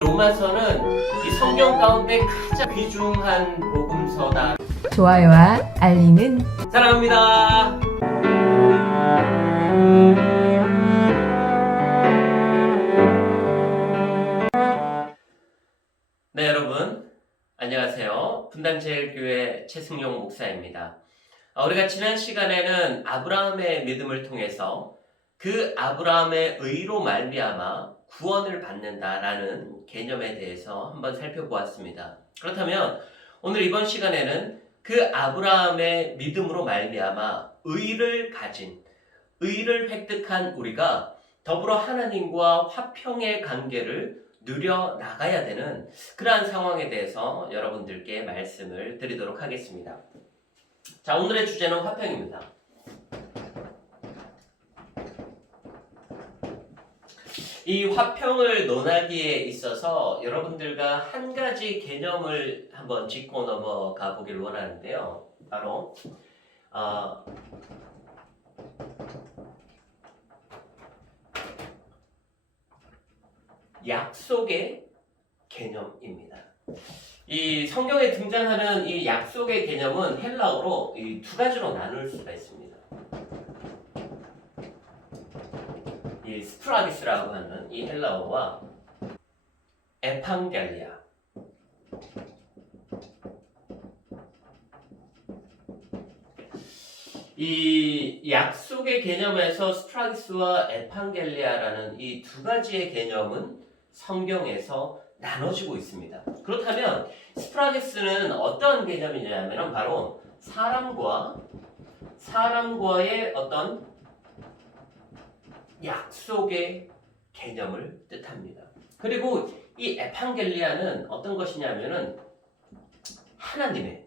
로마서는 이 성경 가운데 가장 귀중한 복음서다. 좋아요와 알림은 사랑합니다. 네, 여러분 안녕하세요. 분당제일교회 최승용 목사입니다. 우리가 지난 시간에는 아브라함의 믿음을 통해서 그 아브라함의 의로 말미암아 구원을 받는다라는 개념에 대해서 한번 살펴보았습니다. 그렇다면 오늘 이번 시간에는 그 아브라함의 믿음으로 말미암아 의를 획득한 우리가 더불어 하나님과 화평의 관계를 누려 나가야 되는 그러한 상황에 대해서 여러분들께 말씀을 드리도록 하겠습니다. 자, 오늘의 주제는 화평입니다. 이 화평을 논하기에 있어서 여러분들과 한 가지 개념을 한번 짚고 넘어가 보기를 원하는데요. 바로 약속의 개념입니다. 이 성경에 등장하는 이 약속의 개념은 헬라어로 이 두 가지로 나눌 수가 있습니다. 이 스프라디스라고 하는 이 헬라어와 에판겔리아, 이 약속의 개념에서 스프라디스와 에판겔리아라는 이 두 가지의 개념은 성경에서 나눠지고 있습니다. 그렇다면 스프라디스는 어떤 개념이냐면 바로 사람과의 어떤 약속의 개념을 뜻합니다. 그리고 이 에판겔리아는 어떤 것이냐면은 하나님의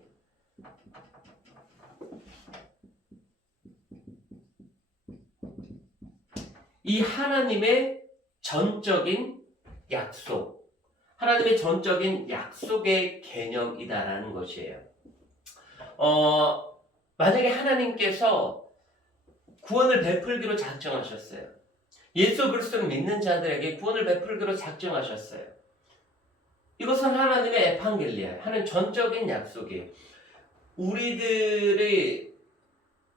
전적인 약속, 하나님의 전적인 약속의 개념이다라는 것이에요. 만약에 하나님께서 구원을 베풀기로 작정하셨어요. 예수 그리스도를 믿는 자들에게 구원을 베풀기로 작정하셨어요. 이것은 하나님의 에판겔리아, 하나님 전적인 약속이에요. 우리들이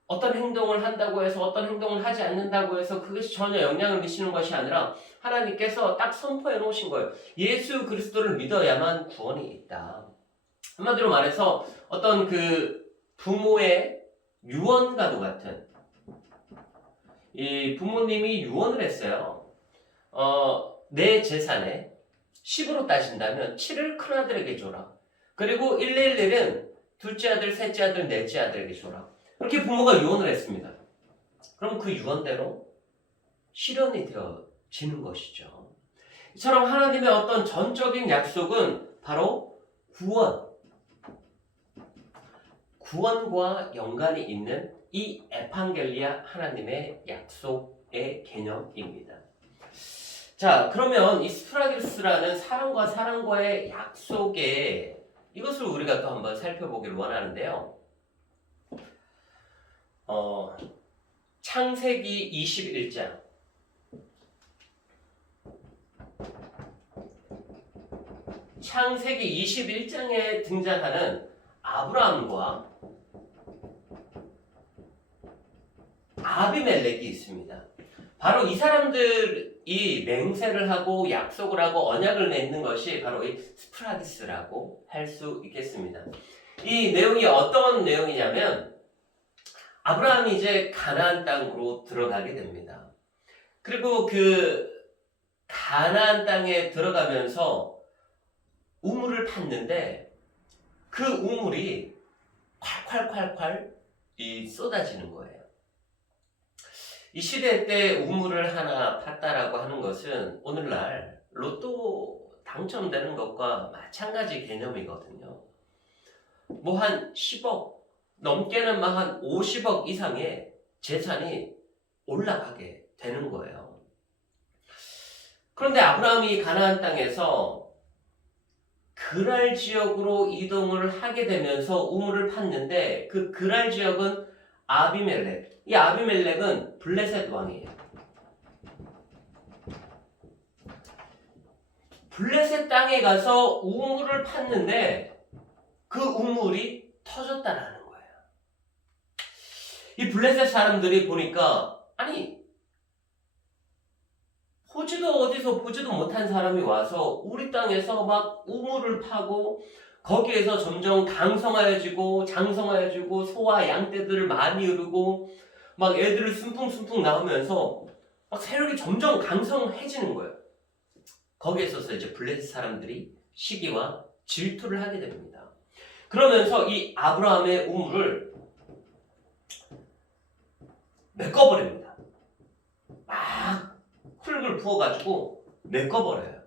어떤 행동을 한다고 해서 어떤 행동을 하지 않는다고 해서 그것이 전혀 영향을 미치는 것이 아니라 하나님께서 딱 선포해 놓으신 거예요. 예수 그리스도를 믿어야만 구원이 있다. 한마디로 말해서 어떤 그 부모의 유언과도 같은, 이 부모님이 유언을 했어요. 내 재산에 10으로 따진다면 7을 큰아들에게 줘라. 그리고 111은 둘째 아들, 셋째 아들, 넷째 아들에게 줘라. 그렇게 부모가 유언을 했습니다. 그럼 그 유언대로 실현이 되어지는 것이죠. 이처럼 하나님의 어떤 전적인 약속은 바로 구원과 연관이 있는 이 에판겔리아, 하나님의 약속의 개념입니다. 자, 그러면 이 스프라디스라는 사람과의 약속의 이것을 우리가 또 한번 살펴보기를 원하는데요. 창세기 21장 창세기 21장에 등장하는 아브라함과 아비멜렉이 있습니다. 바로 이 사람들이 맹세를 하고 약속을 하고 언약을 맺는 것이 바로 이 스프라디스라고 할 수 있겠습니다. 이 내용이 어떤 내용이냐면 아브라함이 이제 가나안 땅으로 들어가게 됩니다. 그리고 그 가나안 땅에 들어가면서 우물을 팠는데 그 우물이 콸콸콸콸 쏟아지는 거예요. 이 시대 때 우물을 하나 팠다라고 하는 것은 오늘날 로또 당첨되는 것과 마찬가지 개념이거든요. 뭐 한 10억, 넘게는 막 한 50억 이상의 재산이 올라가게 되는 거예요. 그런데 아브라함이 가나안 땅에서 그랄 지역으로 이동을 하게 되면서 우물을 팠는데 그 그랄 지역은 아비멜렉, 이 아비멜렉은 블레셋 왕이에요. 블레셋 땅에 가서 우물을 팠는데 그 우물이 터졌다라는 거예요. 이 블레셋 사람들이 보니까 아니 보지도 어디서 보지도 못한 사람이 와서 우리 땅에서 막 우물을 파고 거기에서 점점 강성하여지고 장성하여지고 소와 양떼들을 많이 이루고 막 애들을 순풍순풍 나오면서 막 세력이 점점 강성해지는 거예요. 거기에 있어서 이제 블레셋 사람들이 시기와 질투를 하게 됩니다. 그러면서 이 아브라함의 우물을 메꿔버립니다. 막 흙을 부어가지고 메꿔버려요.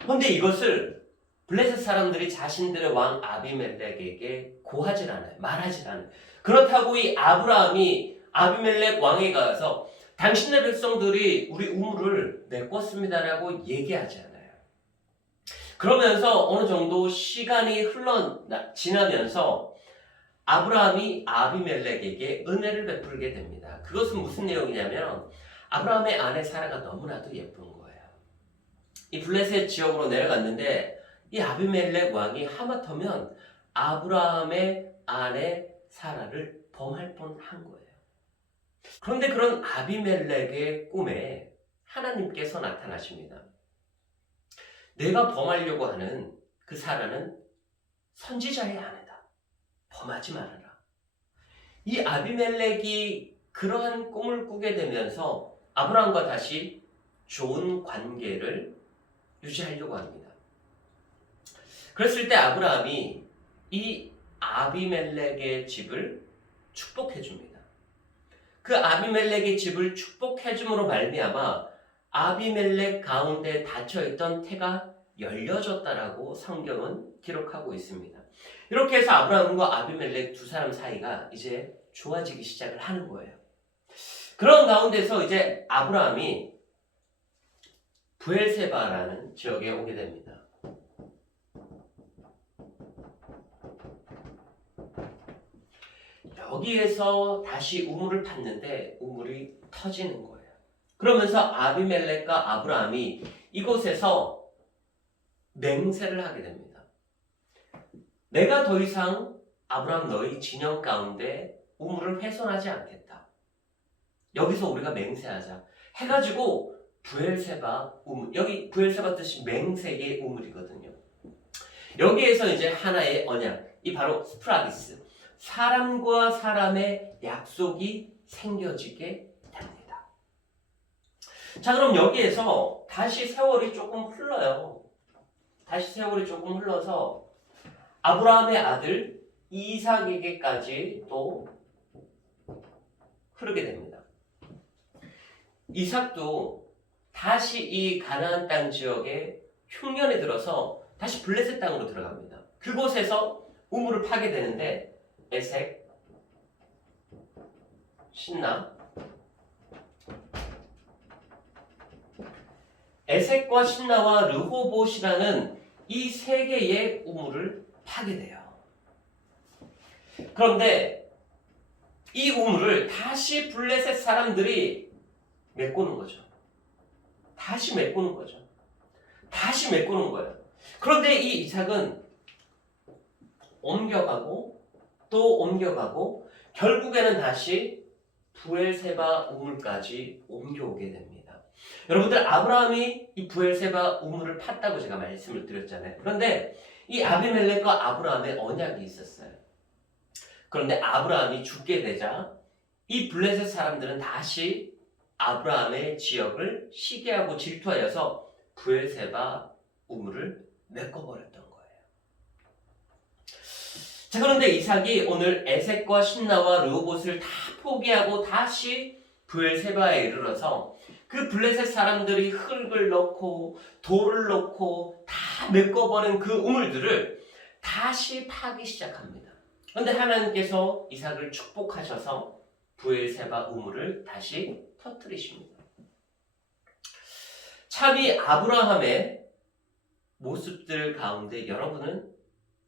그런데 이것을 블레셋 사람들이 자신들의 왕 아비멜렉에게 고하질 않아요. 말하질 않아요. 그렇다고 이 아브라함이 아비멜렉 왕에 가서 당신네 백성들이 우리 우물을 메꿨습니다라고 얘기하지 않아요. 그러면서 어느 정도 시간이 지나면서 아브라함이 아비멜렉에게 은혜를 베풀게 됩니다. 그것은 무슨 내용이냐면 아브라함의 아내 사라가 너무나도 예쁜 거예요. 이 블레셋 지역으로 내려갔는데 이 아비멜렉 왕이 하마터면 아브라함의 아내 사라를 범할 뻔한 거예요. 그런데 그런 아비멜렉의 꿈에 하나님께서 나타나십니다. 내가 범하려고 하는 그 사라는 선지자의 아내다. 범하지 말아라. 이 아비멜렉이 그러한 꿈을 꾸게 되면서 아브라함과 다시 좋은 관계를 유지하려고 합니다. 그랬을 때 아브라함이 이 아비멜렉의 집을 축복해 줍니다. 그 아비멜렉의 집을 축복해 줌으로 말미암아 아비멜렉 가운데 닫혀있던 태가 열려졌다라고 성경은 기록하고 있습니다. 이렇게 해서 아브라함과 아비멜렉 두 사람 사이가 이제 좋아지기 시작을 하는 거예요. 그런 가운데서 이제 아브라함이 브엘세바라는 지역에 오게 됩니다. 여기에서 다시 우물을 팠는데 우물이 터지는 거예요. 그러면서 아비멜렉과 아브라함이 이곳에서 맹세를 하게 됩니다. 내가 더 이상 아브라함 너희 진영 가운데 우물을 훼손하지 않겠다. 여기서 우리가 맹세하자 해가지고 브엘세바 우물, 여기 브엘세바 뜻이 맹세의 우물이거든요. 여기에서 이제 하나의 언약, 이 바로 스프라기스, 사람과 사람의 약속이 생겨지게 됩니다. 자, 그럼 여기에서 다시 세월이 조금 흘러요. 다시 세월이 조금 흘러서 아브라함의 아들 이삭에게까지 또 흐르게 됩니다. 이삭도 다시 이 가나안 땅 지역에 흉년에 들어서 다시 블레셋 땅으로 들어갑니다. 그곳에서 우물을 파게 되는데 에색, 신나, 에색과 신나와 르호봇이라는 이 세 개의 우물을 파게 돼요. 그런데 이 우물을 다시 블레셋 사람들이 메꾸는 거죠. 다시 메꾸는 거죠. 다시 메꾸는 거예요. 그런데 이 이삭은 옮겨가고 또 옮겨가고 결국에는 다시 브엘세바 우물까지 옮겨오게 됩니다. 여러분들, 아브라함이 이 브엘세바 우물을 팠다고 제가 말씀을 드렸잖아요. 그런데 이 아비멜렉과 아브라함의 언약이 있었어요. 그런데 아브라함이 죽게 되자 이 블레셋 사람들은 다시 아브라함의 지역을 시기하고 질투하여서 브엘세바 우물을 메꿔버렸던 거예요. 자, 그런데 이삭이 오늘 에색과 신나와 르호봇을 다 포기하고 다시 브엘세바에 이르러서 그 블레셋 사람들이 흙을 넣고 돌을 넣고 다 메꿔버린 그 우물들을 다시 파기 시작합니다. 그런데 하나님께서 이삭을 축복하셔서 브엘세바 우물을 다시 터뜨리십니다. 참 이 아브라함의 모습들 가운데 여러분은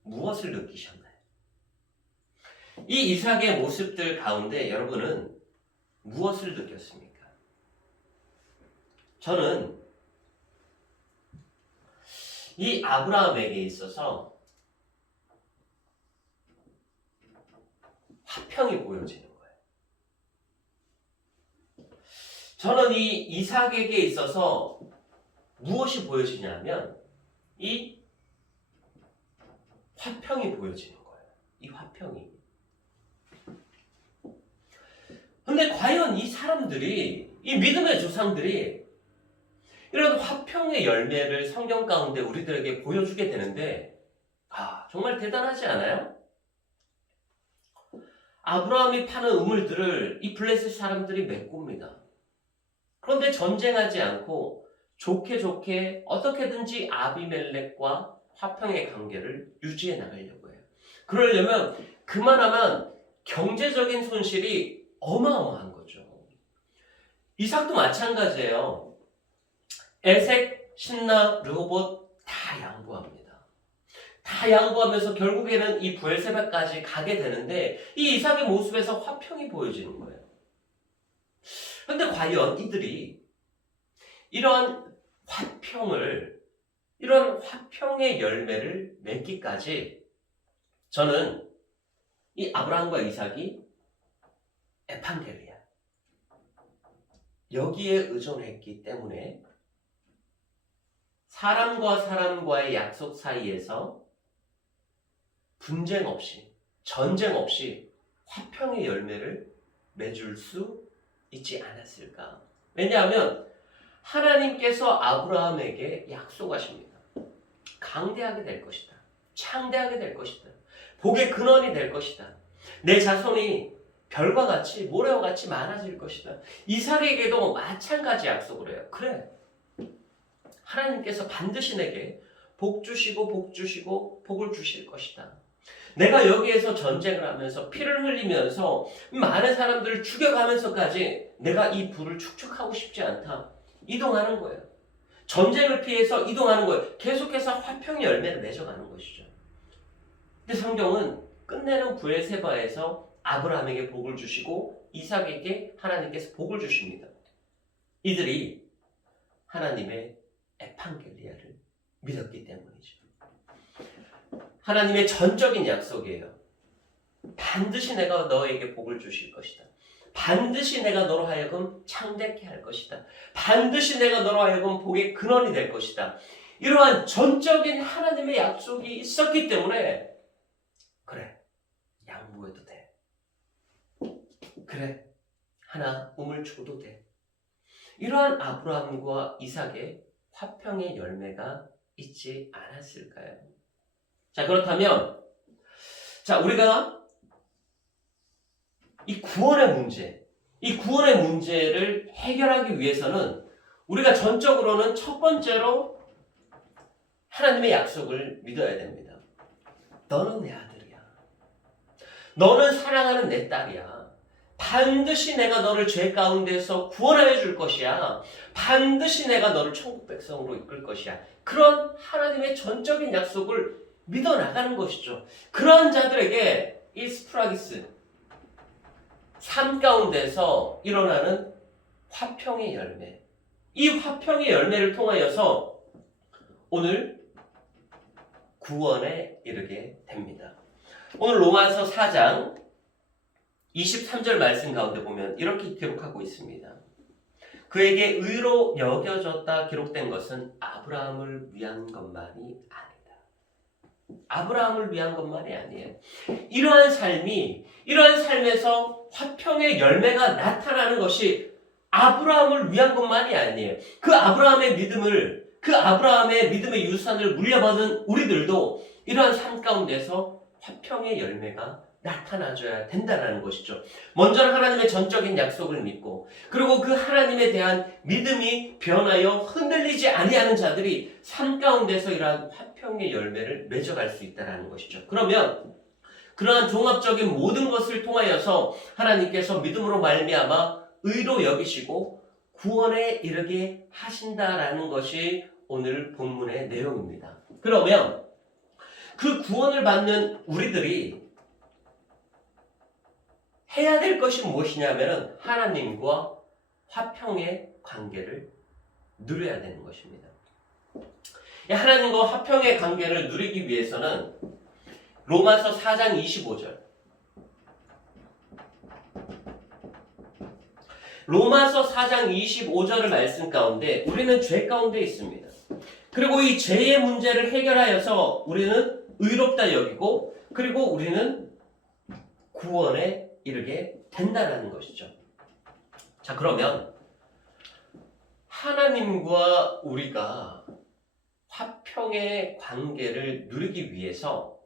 무엇을 느끼셨나요? 이 이삭의 모습들 가운데 여러분은 무엇을 느꼈습니까? 저는 이 아브라함에게 있어서 화평이 보여지는 거예요. 저는 이 이삭에게 있어서 무엇이 보여지냐면 이 화평이 보여지는 거예요. 이 화평이. 근데 과연 이 사람들이, 이 믿음의 조상들이 이런 화평의 열매를 성경 가운데 우리들에게 보여주게 되는데, 정말 대단하지 않아요? 아브라함이 파는 우물들을 이 블레셋 사람들이 메꿉니다. 그런데 전쟁하지 않고 좋게 어떻게든지 아비멜렉과 화평의 관계를 유지해 나가려고 해요. 그러려면 그만하면 경제적인 손실이 어마어마한 거죠. 이삭도 마찬가지예요. 에색, 신나, 르호봇 다 양보합니다. 다 양보하면서 결국에는 이 브엘세바까지 가게 되는데 이 이삭의 모습에서 화평이 보여지는 거예요. 그런데 과연 이들이 이런 화평의 열매를 맺기까지 저는 이 아브라함과 이삭이 에판게리아 여기에 의존했기 때문에 사람과 사람과의 약속 사이에서 분쟁 없이, 전쟁 없이 화평의 열매를 맺을 수 있지 않았을까? 왜냐하면 하나님께서 아브라함에게 약속하십니다. 강대하게 될 것이다. 창대하게 될 것이다. 복의 근원이 될 것이다. 내 자손이 별과 같이 모래와 같이 많아질 것이다. 이삭에게도 마찬가지 약속을 해요. 그래. 하나님께서 반드시 내게 복 주시고 복을 주실 것이다. 내가 여기에서 전쟁을 하면서 피를 흘리면서 많은 사람들을 죽여가면서까지 내가 이 부를 축적하고 싶지 않다. 이동하는 거예요. 전쟁을 피해서 이동하는 거예요. 계속해서 화평의 열매를 맺어가는 것이죠. 근데 성경은 끝내는 브엘세바에서 아브라함에게 복을 주시고 이삭에게 하나님께서 복을 주십니다. 이들이 하나님의 에판게리아를 믿었기 때문이죠. 하나님의 전적인 약속이에요. 반드시 내가 너에게 복을 주실 것이다. 반드시 내가 너로 하여금 창대케 할 것이다. 반드시 내가 너로 하여금 복의 근원이 될 것이다. 이러한 전적인 하나님의 약속이 있었기 때문에 그래, 양보해도 돼. 그래, 하나 우물 줘도 돼. 이러한 아브라함과 이삭의 화평의 열매가 있지 않았을까요? 자, 그렇다면 우리가 이 구원의 문제를 해결하기 위해서는 우리가 전적으로는 첫 번째로 하나님의 약속을 믿어야 됩니다. 너는 내 아들이야. 너는 사랑하는 내 딸이야. 반드시 내가 너를 죄 가운데서 구원하여 줄 것이야. 반드시 내가 너를 천국 백성으로 이끌 것이야. 그런 하나님의 전적인 약속을 믿어 나가는 것이죠. 그러한 자들에게 이 스프라기스 삶 가운데서 일어나는 화평의 열매, 이 화평의 열매를 통하여서 오늘 구원에 이르게 됩니다. 오늘 로마서 4장 23절 말씀 가운데 보면 이렇게 기록하고 있습니다. 그에게 의로 여겨졌다 기록된 것은 아브라함을 위한 것만이 아니다. 아브라함을 위한 것만이 아니에요. 이러한 삶에서 화평의 열매가 나타나는 것이 아브라함을 위한 것만이 아니에요. 그 아브라함의 믿음의 유산을 물려받은 우리들도 이러한 삶 가운데서 화평의 열매가 나타나줘야 된다는 것이죠. 먼저는 하나님의 전적인 약속을 믿고 그리고 그 하나님에 대한 믿음이 변하여 흔들리지 아니하는 자들이 삶 가운데서 이러한 화평의 열매를 맺어갈 수 있다는 것이죠. 그러면 그러한 종합적인 모든 것을 통하여서 하나님께서 믿음으로 말미암아 의로 여기시고 구원에 이르게 하신다라는 것이 오늘 본문의 내용입니다. 그러면 그 구원을 받는 우리들이 해야 될 것이 무엇이냐면 하나님과 화평의 관계를 누려야 되는 것입니다. 이 하나님과 화평의 관계를 누리기 위해서는 로마서 4장 25절. 로마서 4장 25절의 말씀 가운데 우리는 죄 가운데 있습니다. 그리고 이 죄의 문제를 해결하여서 우리는 의롭다 여기고 그리고 우리는 구원에 이르게 된다는 것이죠. 자, 그러면 하나님과 우리가 화평의 관계를 누리기 위해서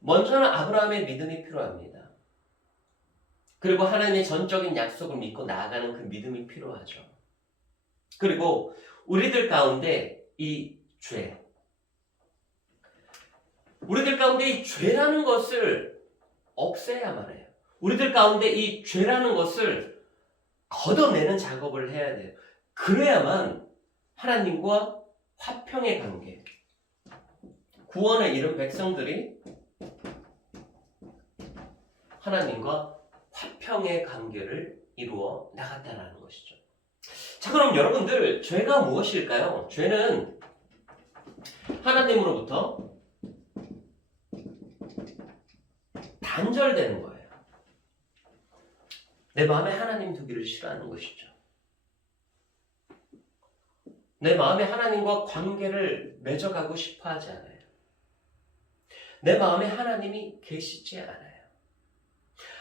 먼저는 아브라함의 믿음이 필요합니다. 그리고 하나님의 전적인 약속을 믿고 나아가는 그 믿음이 필요하죠. 그리고 우리들 가운데 이 죄, 우리들 가운데 이 죄라는 것을 없애야만 해요. 우리들 가운데 이 죄라는 것을 걷어내는 작업을 해야 돼요. 그래야만 하나님과 화평의 관계, 구원에 이른 백성들이 하나님과 화평의 관계를 이루어 나갔다는 것이죠. 자, 그럼 여러분들, 죄가 무엇일까요? 죄는 하나님으로부터 단절되는 거예요. 내 마음에 하나님 두기를 싫어하는 것이죠. 내 마음에 하나님과 관계를 맺어가고 싶어 하지 않아요. 내 마음에 하나님이 계시지 않아요.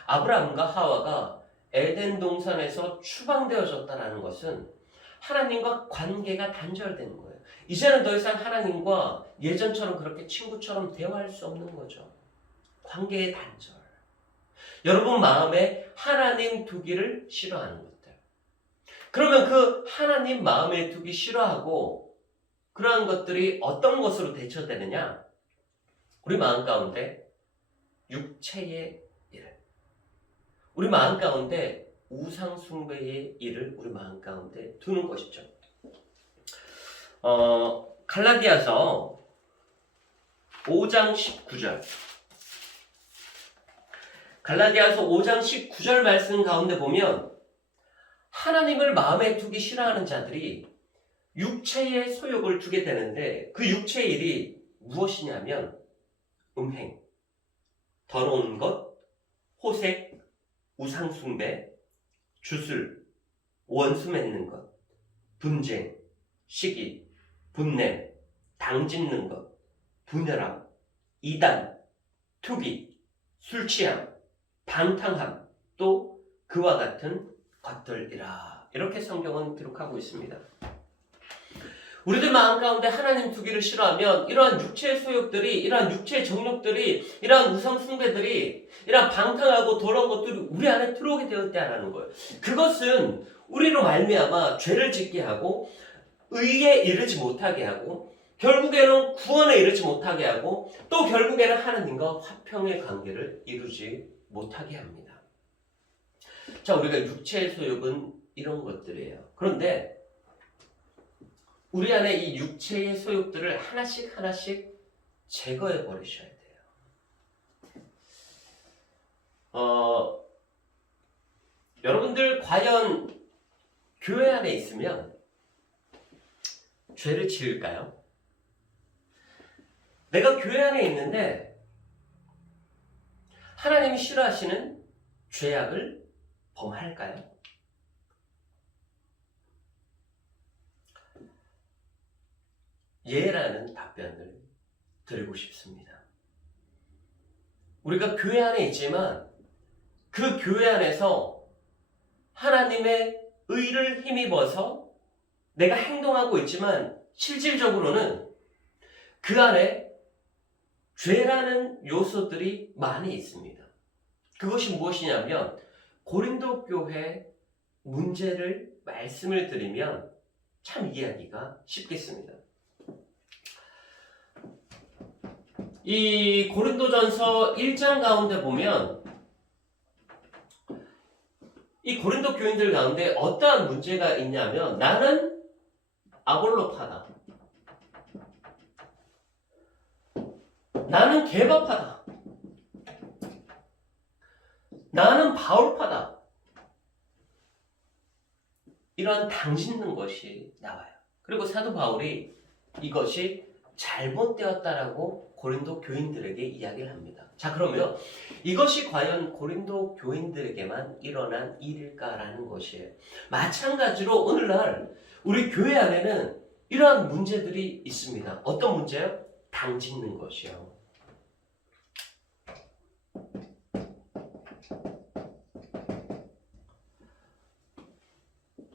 아브라함과 하와가 에덴 동산에서 추방되어졌다는 것은 하나님과 관계가 단절된 거예요. 이제는 더 이상 하나님과 예전처럼 그렇게 친구처럼 대화할 수 없는 거죠. 관계의 단절. 여러분 마음에 하나님 두기를 싫어하는 것들. 그러면 그 하나님 마음에 두기 싫어하고 그러한 것들이 어떤 것으로 대처되느냐? 우리 마음 가운데 육체의 일, 우리 마음 가운데 우상 숭배의 일을 우리 마음 가운데 두는 것이죠. 갈라디아서 5장 19절. 갈라디아서 5장 19절 말씀 가운데 보면 하나님을 마음에 두기 싫어하는 자들이 육체의 소욕을 두게 되는데 그 육체의 일이 무엇이냐면 음행, 더러운 것, 호색, 우상숭배, 주술, 원수 맺는 것, 분쟁, 시기, 분냄, 당짓는 것, 분열함, 이단, 투기, 술취함, 방탕함, 또 그와 같은 것들이라. 이렇게 성경은 기록하고 있습니다. 우리들 마음 가운데 하나님 두기를 싫어하면 이러한 육체의 소욕들이, 이러한 육체의 정욕들이, 이러한 우상 숭배들이, 이러한 방탕하고 더러운 것들이 우리 안에 들어오게 되었다라는 거예요. 그것은 우리로 말미암아 죄를 짓게 하고 의에 이르지 못하게 하고 결국에는 구원에 이르지 못하게 하고 또 결국에는 하나님과 화평의 관계를 이루지 못하게 합니다. 자, 우리가 육체의 소욕은 이런 것들이에요. 그런데 우리 안에 이 육체의 소욕들을 하나씩 하나씩 제거해 버리셔야 돼요. 여러분들 과연 교회 안에 있으면 죄를 지을까요? 내가 교회 안에 있는데 하나님이 싫어하시는 죄악을 범할까요? 예라는 답변을 드리고 싶습니다. 우리가 교회 안에 있지만 그 교회 안에서 하나님의 의를 힘입어서 내가 행동하고 있지만 실질적으로는 그 안에 죄라는 요소들이 많이 있습니다. 그것이 무엇이냐면 고린도 교회 문제를 말씀을 드리면 참 이해하기가 쉽겠습니다. 이 고린도전서 1장 가운데 보면 이 고린도 교인들 가운데 어떠한 문제가 있냐면 나는 아볼로파다. 나는 개바파다. 나는 바울파다. 이러한 당짓는 것이 나와요. 그리고 사도 바울이 이것이 잘못되었다라고 고린도 교인들에게 이야기를 합니다. 자, 그러면 이것이 과연 고린도 교인들에게만 일어난 일일까라는 것이에요. 마찬가지로 오늘날 우리 교회 안에는 이러한 문제들이 있습니다. 어떤 문제요? 당 짓는 것이요.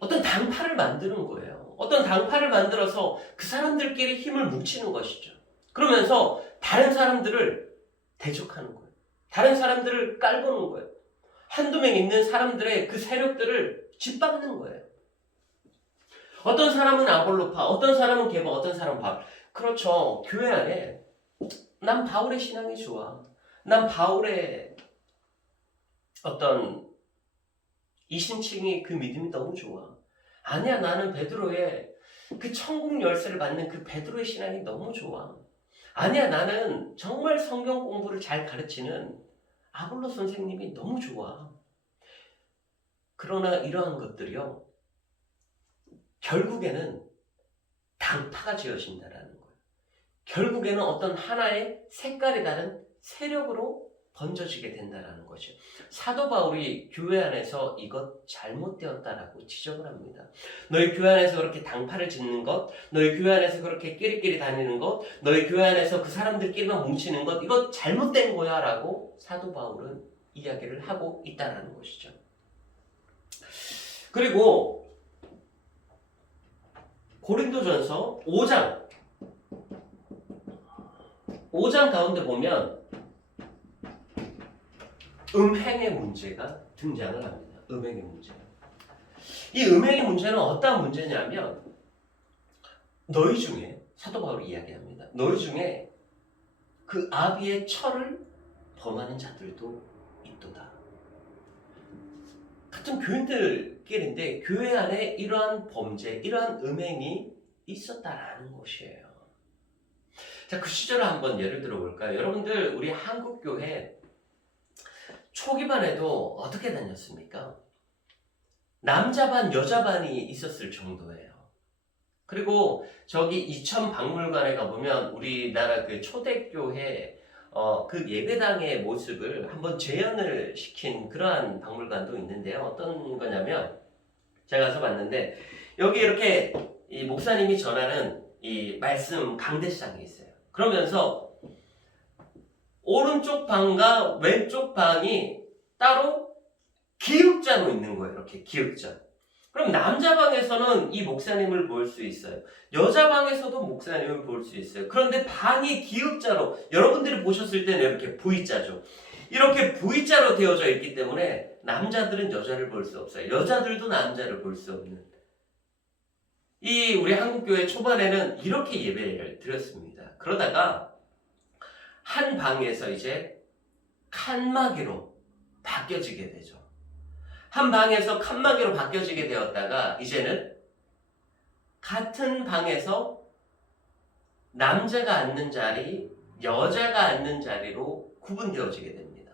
어떤 당파를 만드는 거예요. 어떤 당파를 만들어서 그 사람들끼리 힘을 뭉치는 것이죠. 그러면서 다른 사람들을 대적하는 거예요. 다른 사람들을 깔보는 거예요. 한두 명 있는 사람들의 그 세력들을 짓밟는 거예요. 어떤 사람은 아볼로파, 어떤 사람은 게바, 어떤 사람은 바울. 그렇죠. 교회 안에 난 바울의 신앙이 좋아. 난 바울의 어떤 이신칭이 그 믿음이 너무 좋아. 아니야, 나는 베드로의 그 천국 열쇠를 받는 그 베드로의 신앙이 너무 좋아. 아니야, 나는 정말 성경 공부를 잘 가르치는 아볼로 선생님이 너무 좋아. 그러나 이러한 것들이요, 결국에는 당파가 지어진다라는 거예요. 결국에는 어떤 하나의 색깔이 다른 세력으로 번져지게 된다라는 거죠. 사도 바울이 교회 안에서 이것 잘못되었다라고 지적을 합니다. 너희 교회 안에서 그렇게 당파를 짓는 것, 너희 교회 안에서 그렇게 끼리끼리 다니는 것, 너희 교회 안에서 그 사람들끼리만 뭉치는 것, 이거 잘못된 거야 라고 사도 바울은 이야기를 하고 있다는 것이죠. 그리고 고린도전서 5장 가운데 보면 음행의 문제가 등장을 합니다. 음행의 문제. 이 음행의 문제는 어떤 문제냐면 너희 중에 사도 바울이 이야기합니다. 너희 중에 그 아비의 철을 범하는 자들도 있도다. 같은 교인들끼리인데 교회 안에 이러한 범죄, 이러한 음행이 있었다라는 것이에요. 자, 그 시절을 한번 예를 들어 볼까요? 여러분들 우리 한국 교회 초기반 에도 어떻게 다녔습니까? 남자 반, 여자 반이 있었을 정도예요. 그리고 저기 이천 박물관에 가보면 우리나라 그 초대교회 그 예배당의 모습을 한번 재현을 시킨 그러한 박물관도 있는데요. 어떤 거냐면 제가 가서 봤는데 여기 이렇게 이 목사님이 전하는 이 말씀 강대상이 있어요. 그러면서 오른쪽 방과 왼쪽 방이 따로 기역자로 있는 거예요. 이렇게 기역자. 그럼 남자 방에서는 이 목사님을 볼 수 있어요. 여자 방에서도 목사님을 볼 수 있어요. 그런데 방이 기역자로, 여러분들이 보셨을 때는 이렇게 V자죠. 이렇게 V자로 되어져 있기 때문에 남자들은 여자를 볼 수 없어요. 여자들도 남자를 볼 수 없는. 이 우리 한국교회 초반에는 이렇게 예배를 드렸습니다. 그러다가 한 방에서 이제 칸막이로 바뀌어지게 되죠. 한 방에서 칸막이로 바뀌어지게 되었다가 이제는 같은 방에서 남자가 앉는 자리, 여자가 앉는 자리로 구분되어지게 됩니다.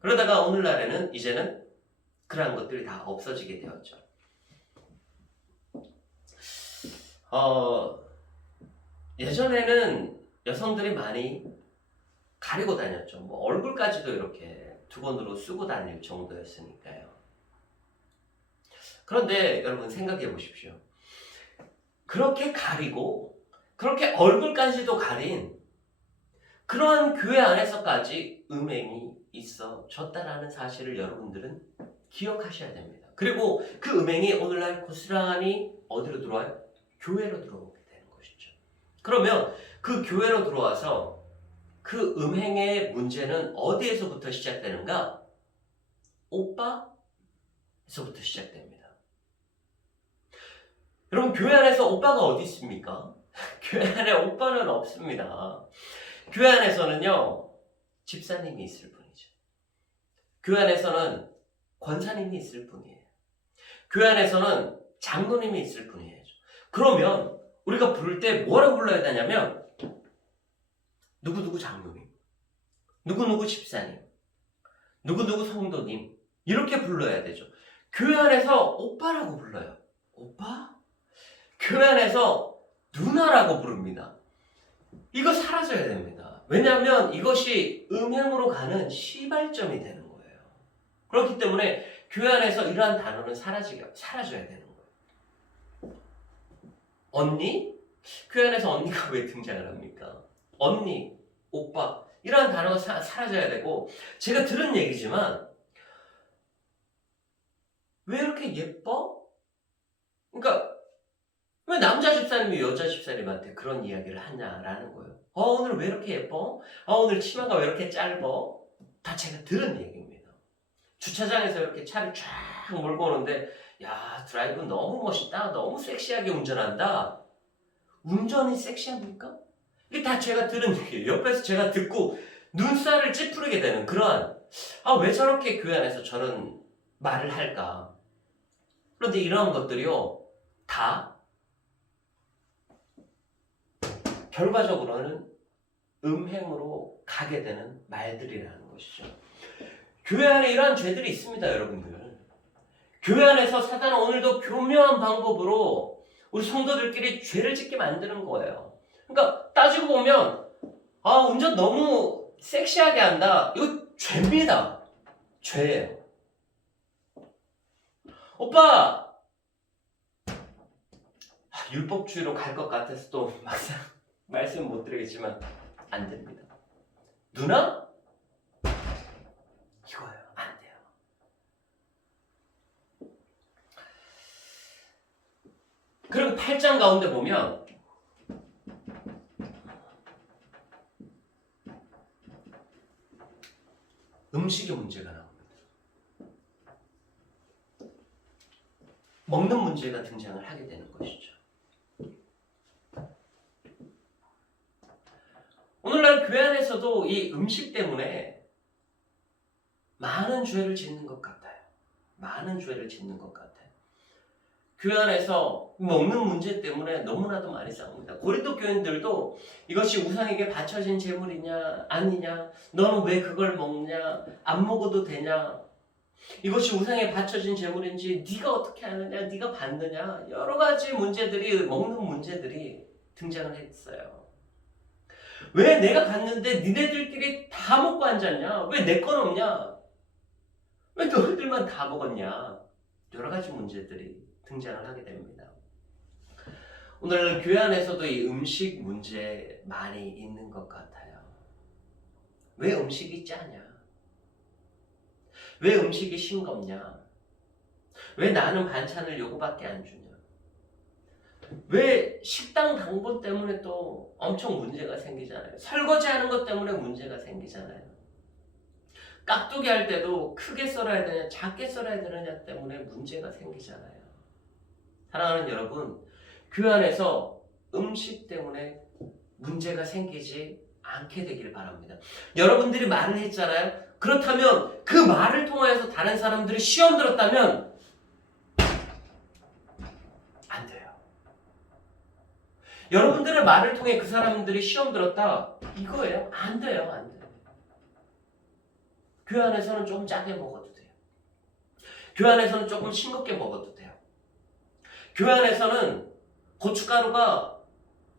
그러다가 오늘날에는 이제는 그러한 것들이 다 없어지게 되었죠. 예전에는 여성들이 많이 가리고 다녔죠. 뭐 얼굴까지도 이렇게 두건으로 쓰고 다닐 정도였으니까요. 그런데 여러분 생각해 보십시오. 그렇게 가리고 그렇게 얼굴까지도 가린 그러한 교회 안에서까지 음행이 있어졌다라는 사실을 여러분들은 기억하셔야 됩니다. 그리고 그 음행이 오늘날 고스란히 어디로 들어와요? 교회로 들어오게 되는 것이죠. 그러면 그 교회로 들어와서 그 음행의 문제는 어디에서부터 시작되는가? 오빠에서부터 시작됩니다. 여러분 교회 안에서 오빠가 어디 있습니까? 교회 안에 오빠는 없습니다. 교회 안에서는요 집사님이 있을 뿐이죠. 교회 안에서는 권사님이 있을 뿐이에요. 교회 안에서는 장로님이 있을 뿐이에요. 그러면 우리가 부를 때 뭐라고 불러야 되냐면 누구누구 장로님, 누구누구 집사님, 누구누구 성도님 이렇게 불러야 되죠. 교회 안에서 오빠라고 불러요. 오빠? 교회 안에서 누나라고 부릅니다. 이거 사라져야 됩니다. 왜냐하면 이것이 음행으로 가는 시발점이 되는 거예요. 그렇기 때문에 교회 안에서 이러한 단어는 사라져야 되는 거예요. 언니? 교회 안에서 언니가 왜 등장을 합니까? 언니, 오빠 이러한 단어가 사라져야 되고, 제가 들은 얘기지만 왜 이렇게 예뻐? 그러니까 왜 남자 집사님이 여자 집사님한테 그런 이야기를 하냐라는 거예요. 오늘 왜 이렇게 예뻐? 오늘 치마가 왜 이렇게 짧어? 다 제가 들은 얘기입니다. 주차장에서 이렇게 차를 쫙 몰고 오는데, 야, 드라이브 너무 멋있다. 너무 섹시하게 운전한다. 운전이 섹시합니까? 이게 다 제가 들은 얘기예요. 옆에서 제가 듣고 눈살을 찌푸리게 되는 그러한, 왜 저렇게 교회 안에서 저런 말을 할까? 그런데 이러한 것들이요, 다 결과적으로는 음행으로 가게 되는 말들이라는 것이죠. 교회 안에 이러한 죄들이 있습니다, 여러분들. 교회 안에서 사단은 오늘도 교묘한 방법으로 우리 성도들끼리 죄를 짓게 만드는 거예요. 그러니까 따지고 보면 운전 너무 섹시하게 한다. 이거 죄입니다. 죄예요. 오빠! 율법주의로 갈 것 같아서 또 막상 말씀 못 드리겠지만 안 됩니다. 누나? 이거예요. 안 돼요. 그리고 8장 가운데 보면 음식의 문제가 나옵니다. 먹는 문제가 등장을 하게 되는 것이죠. 오늘날 교회 안에서도 이 음식 때문에 많은 죄를 짓는 것 같아요. 많은 죄를 짓는 것 같아요. 교회 안에서 먹는 문제 때문에 너무나도 많이 싸웁니다. 고린도 교인들도 이것이 우상에게 바쳐진 제물이냐 아니냐, 너는 왜 그걸 먹냐, 안 먹어도 되냐, 이것이 우상에 바쳐진 제물인지 네가 어떻게 하느냐, 네가 받느냐, 여러 가지 문제들이, 먹는 문제들이 등장을 했어요. 왜 내가 갔는데 니네들끼리 다 먹고 앉았냐? 왜 내 건 없냐? 왜 너희들만 다 먹었냐? 여러 가지 문제들이 등장을 하게 됩니다. 오늘은 교회 안에서도 이 음식 문제 많이 있는 것 같아요. 왜 음식이 짜냐? 왜 음식이 싱겁냐? 왜 나는 반찬을 요거밖에 안 주냐? 왜 식당 당번 때문에 또 엄청 문제가 생기잖아요. 설거지하는 것 때문에 문제가 생기잖아요. 깍두기 할 때도 크게 썰어야 되냐 작게 썰어야 되느냐 때문에 문제가 생기잖아요. 사랑하는 여러분, 교회 안에서 음식 때문에 문제가 생기지 않게 되길 바랍니다. 여러분들이 말을 했잖아요. 그렇다면 그 말을 통하여서 다른 사람들이 시험 들었다면 안 돼요. 여러분들의 말을 통해 그 사람들이 시험 들었다, 이거예요? 안 돼요. 안 돼요. 교회 안에서는 조금 짜게 먹어도 돼요. 교회 안에서는 조금 싱겁게 먹어도 돼요. 교회 안에서는 고춧가루가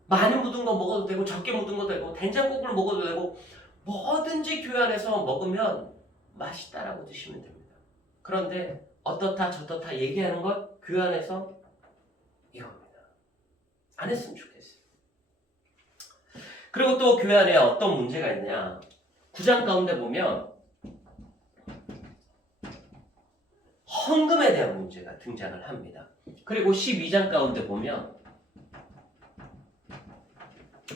많이 묻은 거 먹어도 되고 적게 묻은 것도 되고 된장국을 먹어도 되고 뭐든지 교회 안에서 먹으면 맛있다라고 드시면 됩니다. 그런데 어떻다 저떻다 얘기하는 것 교회 안에서 이겁니다. 안 했으면 좋겠어요. 그리고 또 교회 안에 어떤 문제가 있냐, 9장 가운데 보면 헌금에 대한 문제가 등장을 합니다. 그리고 12장 가운데 보면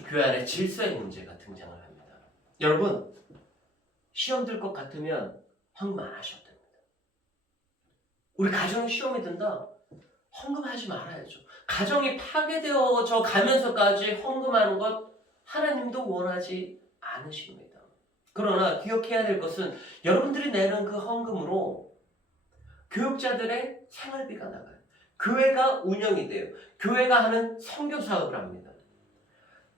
교회 안에 질서의 문제가 등장을 합니다. 여러분, 시험 들 것 같으면 헌금 안 하셔도 됩니다. 우리 가정에 시험이 든다? 헌금하지 말아야죠. 가정이 파괴되어져 가면서까지 헌금하는 것 하나님도 원하지 않으십니다. 그러나 기억해야 될 것은 여러분들이 내는 그 헌금으로 교육자들의 생활비가 나가요. 교회가 운영이 돼요. 교회가 하는 선교 사업을 합니다.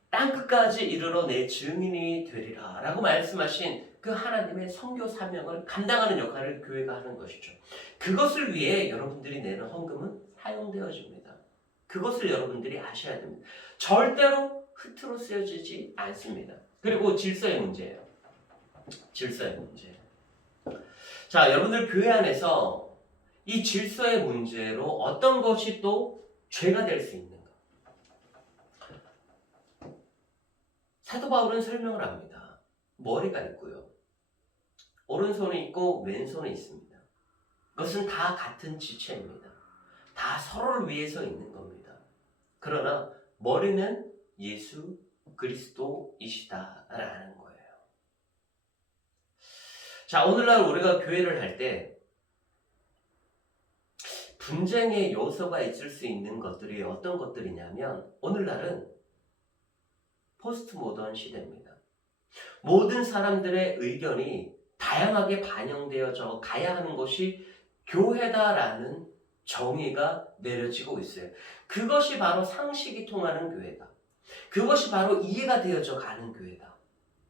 땅끝까지 이르러 내 증인이 되리라 라고 말씀하신 그 하나님의 선교 사명을 감당하는 역할을 교회가 하는 것이죠. 그것을 위해 여러분들이 내는 헌금은 사용되어집니다. 그것을 여러분들이 아셔야 됩니다. 절대로 흩트로 쓰여지지 않습니다. 그리고 질서의 문제예요. 질서의 문제. 자, 여러분들 교회 안에서 이 질서의 문제로 어떤 것이 또 죄가 될 수 있는가? 사도 바울은 설명을 합니다. 머리가 있고요. 오른손이 있고 왼손이 있습니다. 그것은 다 같은 지체입니다. 다 서로를 위해서 있는 겁니다. 그러나 머리는 예수 그리스도이시다라는 거예요. 자, 오늘날 우리가 교회를 할 때 분쟁의 요소가 있을 수 있는 것들이 어떤 것들이냐면 오늘날은 포스트 모던 시대입니다. 모든 사람들의 의견이 다양하게 반영되어져 가야 하는 것이 교회다라는 정의가 내려지고 있어요. 그것이 바로 상식이 통하는 교회다. 그것이 바로 이해가 되어져 가는 교회다.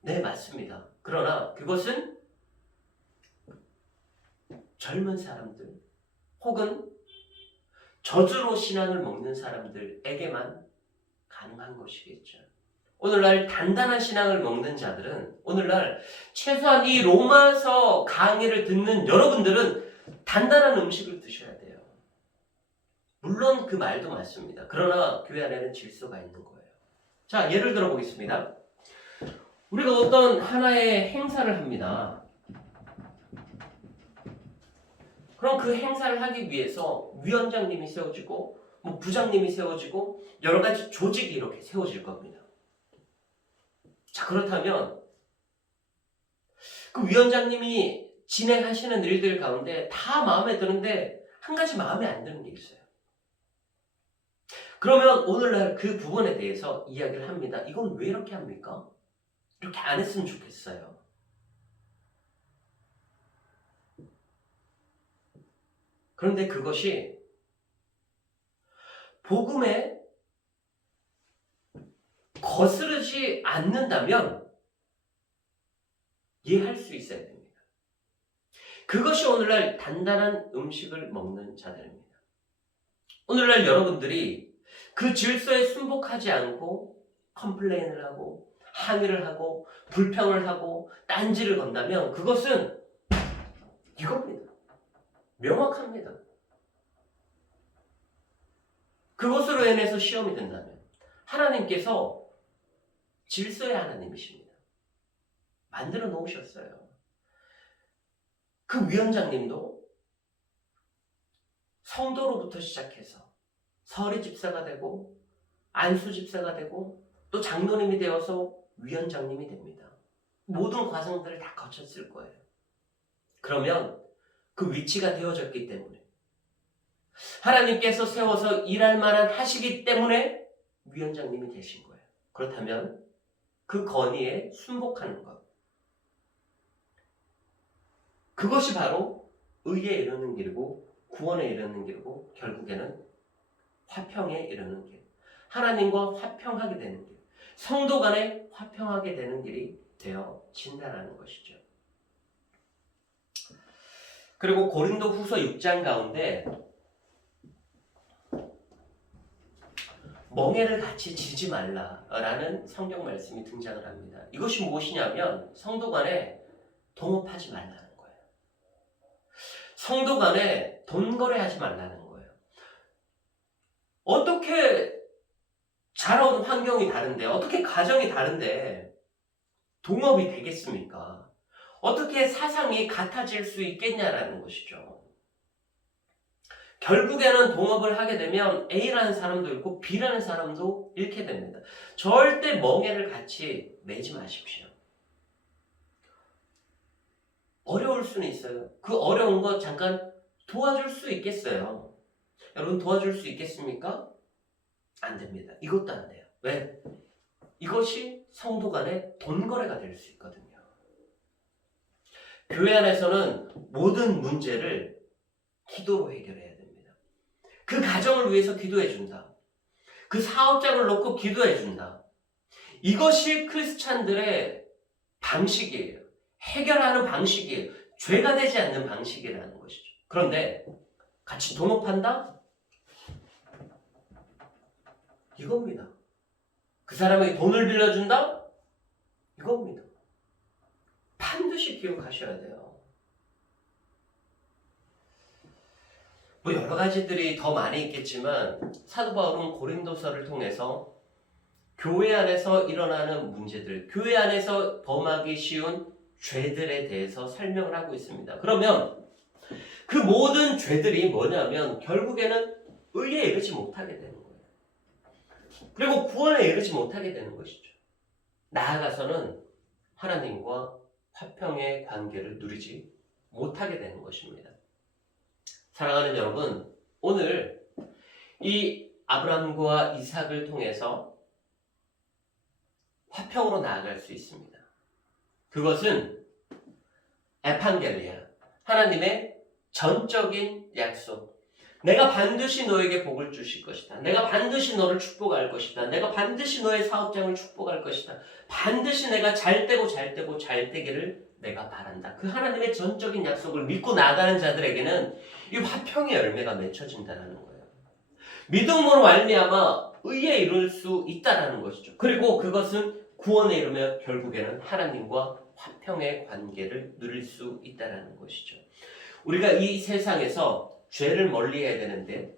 네, 맞습니다. 그러나 그것은 젊은 사람들 혹은 저주로 신앙을 먹는 사람들에게만 가능한 것이겠죠. 오늘날 단단한 신앙을 먹는 자들은 오늘날 최소한 이 로마서 강의를 듣는 여러분들은 단단한 음식을 드셔야 돼요. 물론 그 말도 맞습니다. 그러나 교회 안에는 질서가 있는 거예요. 자, 예를 들어 보겠습니다. 우리가 어떤 하나의 행사를 합니다. 그럼 그 행사를 하기 위해서 위원장님이 세워지고 부장님이 세워지고 여러 가지 조직이 이렇게 세워질 겁니다. 자, 그렇다면 그 위원장님이 진행하시는 일들 가운데 다 마음에 드는데 한 가지 마음에 안 드는 게 있어요. 그러면 오늘날 그 부분에 대해서 이야기를 합니다. 이건 왜 이렇게 합니까? 이렇게 안 했으면 좋겠어요. 그런데 그것이 복음에 거스르지 않는다면 이해할 수 있어야 됩니다. 그것이 오늘날 단단한 음식을 먹는 자들입니다. 오늘날 여러분들이 그 질서에 순복하지 않고 컴플레인을 하고 항의를 하고 불평을 하고 딴지를 건다면 그것은 이겁니다. 명확합니다. 그것으로 인해서 시험이 된다면 하나님께서 질서의 하나님이십니다. 만들어 놓으셨어요. 그 위원장님도 성도로부터 시작해서 서리 집사가 되고 안수 집사가 되고 또 장로님이 되어서 위원장님이 됩니다. 모든 과정들을 다 거쳤을 거예요. 그러면 그 위치가 되어졌기 때문에 하나님께서 세워서 일할 만한 하시기 때문에 위원장님이 되신 거예요. 그렇다면 그 건의에 순복하는 것, 그것이 바로 의에 이르는 길이고 구원에 이르는 길이고 결국에는 화평에 이르는 길, 하나님과 화평하게 되는 길, 성도 간에 화평하게 되는 길이 되어진다는 것이죠. 그리고 고린도 후서 6장 가운데 멍에를 같이 지지 말라라는 성경 말씀이 등장을 합니다. 이것이 무엇이냐면 성도 간에 동업하지 말라는 거예요. 성도 간에 돈 거래하지 말라는 거예요. 어떻게 자라온 환경이 다른데, 어떻게 가정이 다른데 동업이 되겠습니까? 어떻게 사상이 같아질 수 있겠냐라는 것이죠. 결국에는 동업을 하게 되면 A라는 사람도 잃고 B라는 사람도 잃게 됩니다. 절대 멍에를 같이 매지 마십시오. 어려울 수는 있어요. 그 어려운 거 잠깐 도와줄 수 있겠어요. 여러분 도와줄 수 있겠습니까? 안 됩니다. 이것도 안 돼요. 왜? 이것이 성도 간의 돈 거래가 될 수 있거든요. 교회 안에서는 모든 문제를 기도로 해결해야 됩니다. 그 가정을 위해서 기도해 준다. 그 사업장을 놓고 기도해 준다. 이것이 크리스찬들의 방식이에요. 해결하는 방식이에요. 죄가 되지 않는 방식이라는 것이죠. 그런데 같이 동업한다? 이겁니다. 그 사람에게 돈을 빌려준다? 이겁니다. 반드시 기억하셔야 돼요. 뭐 여러 가지들이 더 많이 있겠지만 사도 바울은 고린도서를 통해서 교회 안에서 일어나는 문제들, 교회 안에서 범하기 쉬운 죄들에 대해서 설명을 하고 있습니다. 그러면 그 모든 죄들이 뭐냐면 결국에는 의에 이르지 못하게 되는 거예요. 그리고 구원에 이르지 못하게 되는 것이죠. 나아가서는 하나님과 화평의 관계를 누리지 못하게 되는 것입니다. 사랑하는 여러분, 오늘 이 아브라함과 이삭을 통해서 화평으로 나아갈 수 있습니다. 그것은 에판겔리아, 하나님의 전적인 약속. 내가 반드시 너에게 복을 주실 것이다. 내가 반드시 너를 축복할 것이다. 내가 반드시 너의 사업장을 축복할 것이다. 반드시 내가 잘 되고 잘 되기를 내가 바란다. 그 하나님의 전적인 약속을 믿고 나가는 자들에게는 이 화평의 열매가 맺혀진다는 거예요. 믿음으로 말미암아 의에 이룰 수 있다는 것이죠. 그리고 그것은 구원에 이르며 결국에는 하나님과 화평의 관계를 누릴 수 있다는 것이죠. 우리가 이 세상에서 죄를 멀리해야 되는데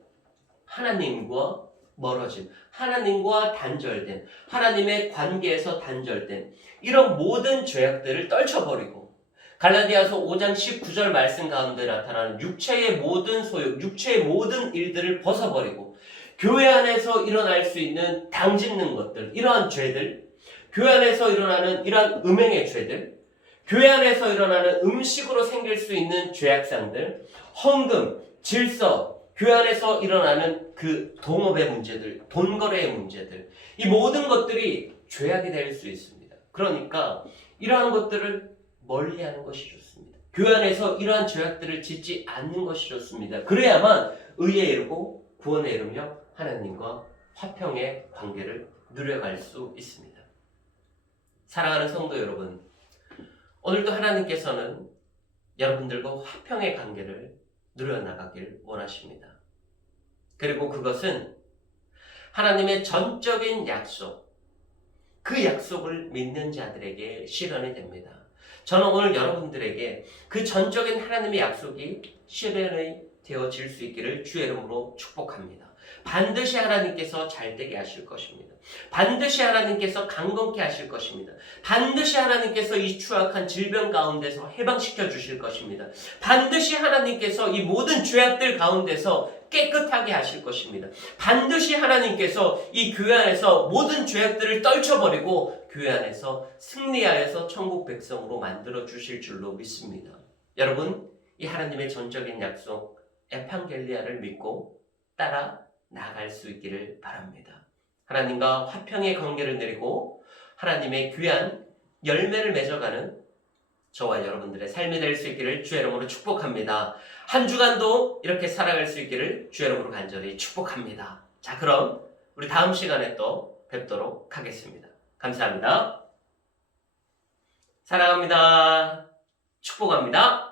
하나님과 멀어진, 하나님과 단절된, 하나님의 관계에서 단절된 이런 모든 죄악들을 떨쳐버리고 갈라디아서 5장 19절 말씀 가운데 나타나는 육체의 모든 소욕, 육체의 모든 일들을 벗어버리고 교회 안에서 일어날 수 있는 당짓는 것들, 이러한 죄들, 교회 안에서 일어나는 이러한 음행의 죄들, 교회 안에서 일어나는 음식으로 생길 수 있는 죄악상들, 헌금, 질서, 교회 안에서 일어나는 그 동업의 문제들, 돈거래의 문제들, 이 모든 것들이 죄악이 될 수 있습니다. 그러니까 이러한 것들을 멀리하는 것이 좋습니다. 교회 안에서 이러한 죄악들을 짓지 않는 것이 좋습니다. 그래야만 의에 이르고 구원에 이르며 하나님과 화평의 관계를 누려갈 수 있습니다. 사랑하는 성도 여러분, 오늘도 하나님께서는 여러분들과 화평의 관계를 누려나가길 원하십니다. 그리고 그것은 하나님의 전적인 약속, 그 약속을 믿는 자들에게 실현이 됩니다. 저는 오늘 여러분들에게 그 전적인 하나님의 약속이 실현이 되어질 수 있기를 주의 이름으로 축복합니다. 반드시 하나님께서 잘되게 하실 것입니다. 반드시 하나님께서 강건케 하실 것입니다. 반드시 하나님께서 이 추악한 질병 가운데서 해방시켜 주실 것입니다. 반드시 하나님께서 이 모든 죄악들 가운데서 깨끗하게 하실 것입니다. 반드시 하나님께서 이 교회 안에서 모든 죄악들을 떨쳐버리고 교회 안에서 승리하여서 천국 백성으로 만들어 주실 줄로 믿습니다. 여러분, 이 하나님의 전적인 약속 에판겔리아를 믿고 따라 나아갈 수 있기를 바랍니다. 하나님과 화평의 관계를 누리고 하나님의 귀한 열매를 맺어가는 저와 여러분들의 삶이 될 수 있기를 주의 이름으로 축복합니다. 한 주간도 이렇게 살아갈 수 있기를 주의 이름으로 간절히 축복합니다. 자, 그럼 우리 다음 시간에 또 뵙도록 하겠습니다. 감사합니다. 사랑합니다. 축복합니다.